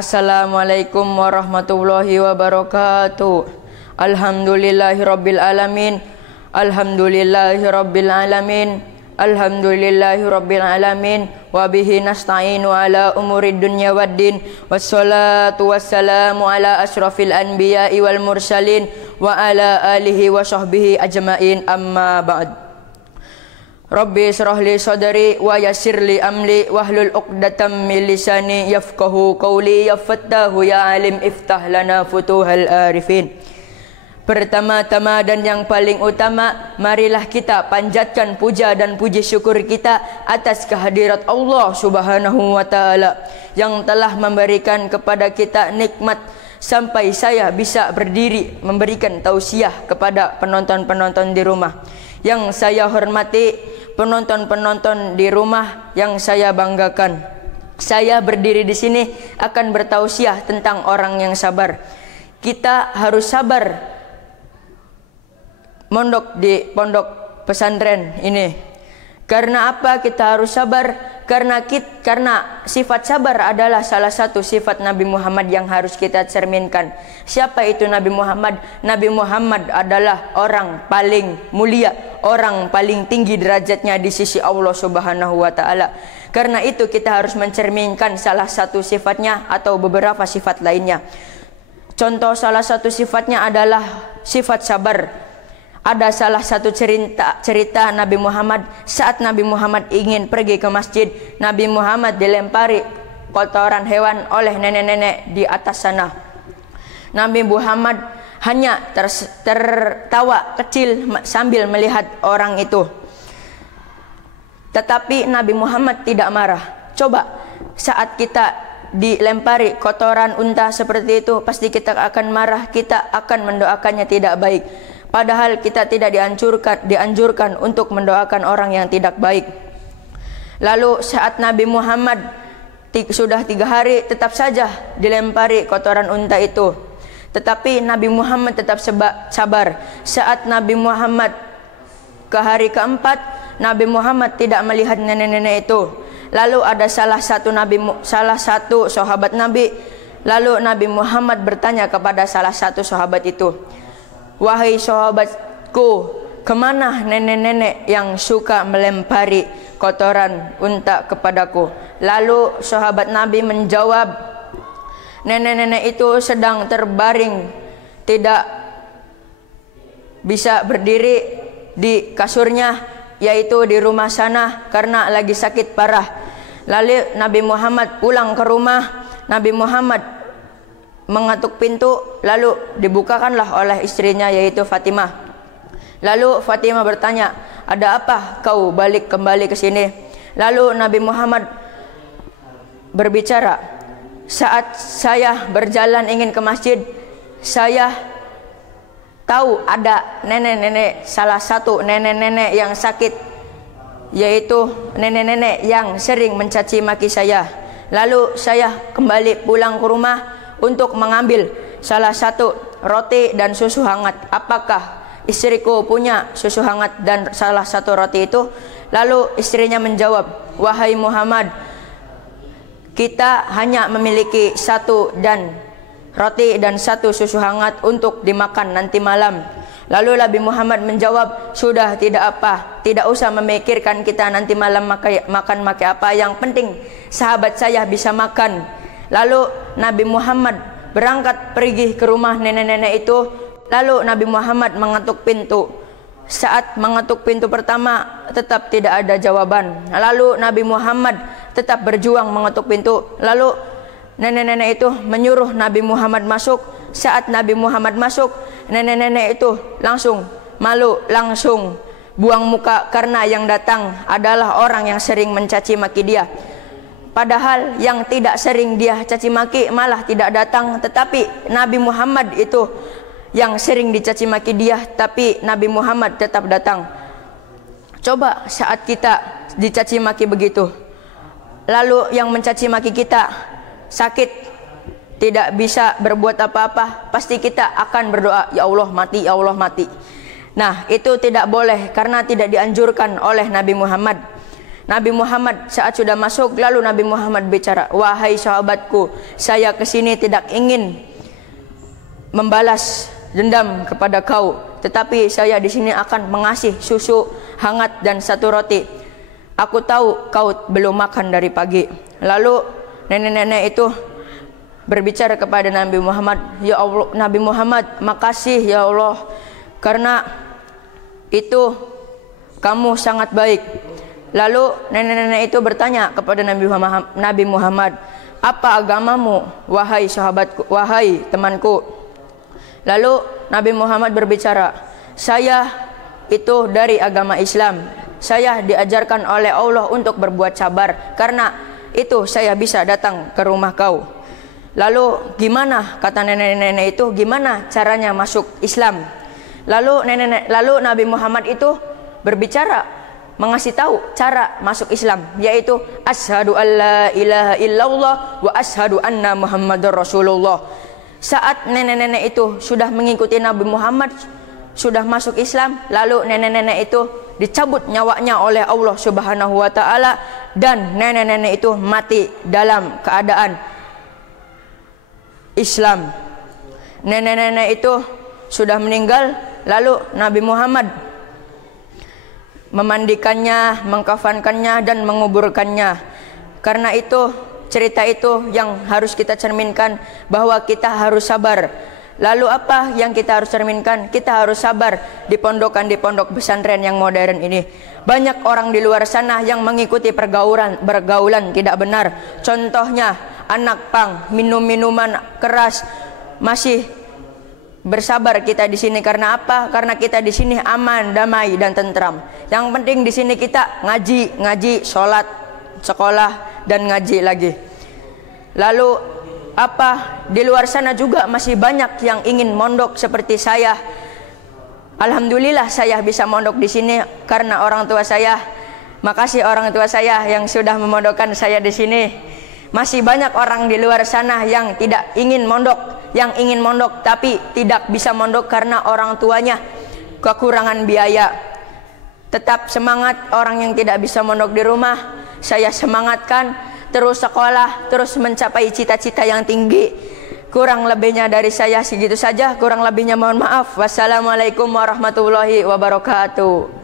Assalamualaikum warahmatullahi wabarakatuh. Alhamdulillahirabbil alamin. Alhamdulillahirabbil alamin. Alhamdulillahirabbil alamin. Wa bihi nasta'inu ala umurid dunya waddin. Wassalatu wassalamu ala asyrafil anbiya'i wal mursalin wa ala alihi wa sahbihi ajmain, amma ba'd. Rabbi israh li sadri wa yassir li amri wahlul 'uqdatam min lisani yafqahu qawli. Ya Fattahu ya Alim iftah lana futuhal arifin. Pertama-tama dan yang paling utama, marilah kita panjatkan puja dan puji syukur kita atas kehadirat Allah Subhanahu wa taala yang telah memberikan kepada kita nikmat sampai saya bisa berdiri memberikan tausiah kepada penonton-penonton di rumah. Yang saya hormati penonton-penonton di rumah yang saya banggakan. Saya berdiri di sini akan bertausiah tentang orang yang sabar. Kita harus sabar mondok di pondok pesantren ini. Karena apa kita harus sabar? Karena sifat sabar adalah salah satu sifat Nabi Muhammad yang harus kita cerminkan. Siapa itu Nabi Muhammad? Nabi Muhammad adalah orang paling mulia, orang paling tinggi derajatnya di sisi Allah Subhanahu wa taala. Karena itu kita harus mencerminkan salah satu sifatnya atau beberapa sifat lainnya. Contoh salah satu sifatnya adalah sifat sabar. Ada salah satu cerita Nabi Muhammad saat Nabi Muhammad ingin pergi ke masjid. Nabi Muhammad dilempari kotoran hewan oleh nenek-nenek di atas sana. Nabi Muhammad hanya tertawa kecil sambil melihat orang itu. Tetapi Nabi Muhammad tidak marah. Coba saat kita dilempari kotoran unta seperti itu, pasti kita akan marah, kita akan mendoakannya tidak baik. Padahal kita tidak dianjurkan untuk mendoakan orang yang tidak baik. Lalu saat Nabi Muhammad sudah 3 hari tetap saja dilempari kotoran unta itu. Tetapi Nabi Muhammad tetap sabar. Saat Nabi Muhammad ke hari keempat, Nabi Muhammad tidak melihat nenek-nenek itu. Lalu ada salah satu sahabat Nabi. Lalu Nabi Muhammad bertanya kepada salah satu sahabat itu, "Wahai sahabatku, kemana nenek-nenek yang suka melempari kotoran unta kepadaku?" Lalu sahabat Nabi menjawab, "Nenek-nenek itu sedang terbaring, tidak bisa berdiri di kasurnya, yaitu di rumah sana karena lagi sakit parah." Lalu Nabi Muhammad pulang ke rumah. Nabi Muhammad mengetuk pintu, lalu dibukakanlah oleh istrinya yaitu Fatimah. Lalu Fatimah bertanya, "Ada apa kau balik kembali ke sini?" Lalu Nabi Muhammad berbicara, "Saat saya berjalan ingin ke masjid, saya tahu ada salah satu nenek-nenek yang sakit, yaitu nenek-nenek yang sering mencaci maki saya. Lalu saya kembali pulang ke rumah untuk mengambil salah satu roti dan susu hangat. Apakah istriku punya susu hangat dan salah satu roti itu?" Lalu istrinya menjawab, "Wahai Muhammad, kita hanya memiliki satu dan roti dan satu susu hangat untuk dimakan nanti malam." Lalu Nabi Muhammad menjawab, "Sudah, tidak apa, tidak usah memikirkan kita nanti malam makan apa, yang penting sahabat saya bisa makan." Lalu Nabi Muhammad berangkat pergi ke rumah nenek-nenek itu. Lalu Nabi Muhammad mengetuk pintu. Saat mengetuk pintu pertama tetap tidak ada jawaban. Lalu Nabi Muhammad tetap berjuang mengetuk pintu. Lalu nenek-nenek itu menyuruh Nabi Muhammad masuk. Saat Nabi Muhammad masuk, nenek-nenek itu langsung malu, langsung buang muka karena yang datang adalah orang yang sering mencaci maki dia. Padahal yang tidak sering dia caci maki malah tidak datang, tetapi Nabi Muhammad itu yang sering dicaci maki dia, tapi Nabi Muhammad tetap datang. Coba saat kita dicaci maki begitu, lalu yang mencaci maki kita sakit, tidak bisa berbuat apa-apa, pasti kita akan berdoa, "Ya Allah mati, ya Allah mati." Nah, itu tidak boleh karena tidak dianjurkan oleh Nabi Muhammad. Nabi Muhammad saat sudah masuk, lalu Nabi Muhammad bicara, "Wahai sahabatku, saya kesini tidak ingin membalas dendam kepada kau, tetapi saya di sini akan mengasih susu hangat dan satu roti. Aku tahu kau belum makan dari pagi." Lalu nenek-nenek itu berbicara kepada Nabi Muhammad, "Ya Allah, Nabi Muhammad, makasih ya Allah, karena itu kamu sangat baik." Lalu nenek-nenek itu bertanya kepada Nabi Muhammad, "Apa agamamu, wahai sahabatku, wahai temanku?" Lalu Nabi Muhammad berbicara, "Saya itu dari agama Islam. Saya diajarkan oleh Allah untuk berbuat sabar. Karena itu saya bisa datang ke rumah kau." Lalu gimana, kata nenek-nenek itu, gimana caranya masuk Islam? Lalu Nabi Muhammad itu berbicara, mengasih tahu cara masuk Islam, yaitu asyhadu alla ilaha illallah wa asyhadu anna Muhammadar Rasulullah. Saat nenek-nenek itu sudah mengikuti Nabi Muhammad, sudah masuk Islam, lalu nenek-nenek itu dicabut nyawanya oleh Allah Subhanahu wa taala, dan nenek-nenek itu mati dalam keadaan Islam. Nenek-nenek itu sudah meninggal, lalu Nabi Muhammad memandikannya, mengkafankannya, dan menguburkannya. Karena itu, cerita itu yang harus kita cerminkan, bahwa kita harus sabar. Lalu apa yang kita harus cerminkan? Kita harus sabar di pondok pesantren yang modern ini. Banyak orang di luar sana yang mengikuti pergaulan tidak benar. Contohnya anak pang, minum minuman keras. Masih bersabar kita di sini karena apa? Karena kita di sini aman, damai, dan tentram. Yang penting di sini kita ngaji, sholat, sekolah, dan ngaji lagi. Lalu apa? Di luar sana juga masih banyak yang ingin mondok seperti saya. Alhamdulillah saya bisa mondok di sini karena orang tua saya. Makasih orang tua saya yang sudah memondokkan saya di sini. Masih banyak orang di luar sana yang tidak ingin mondok, yang ingin mondok tapi tidak bisa mondok karena orang tuanya kekurangan biaya. Tetap semangat orang yang tidak bisa mondok di rumah. Saya semangatkan terus sekolah, terus mencapai cita-cita yang tinggi. Kurang lebihnya dari saya segitu saja. Kurang lebihnya mohon maaf. Wassalamualaikum warahmatullahi wabarakatuh.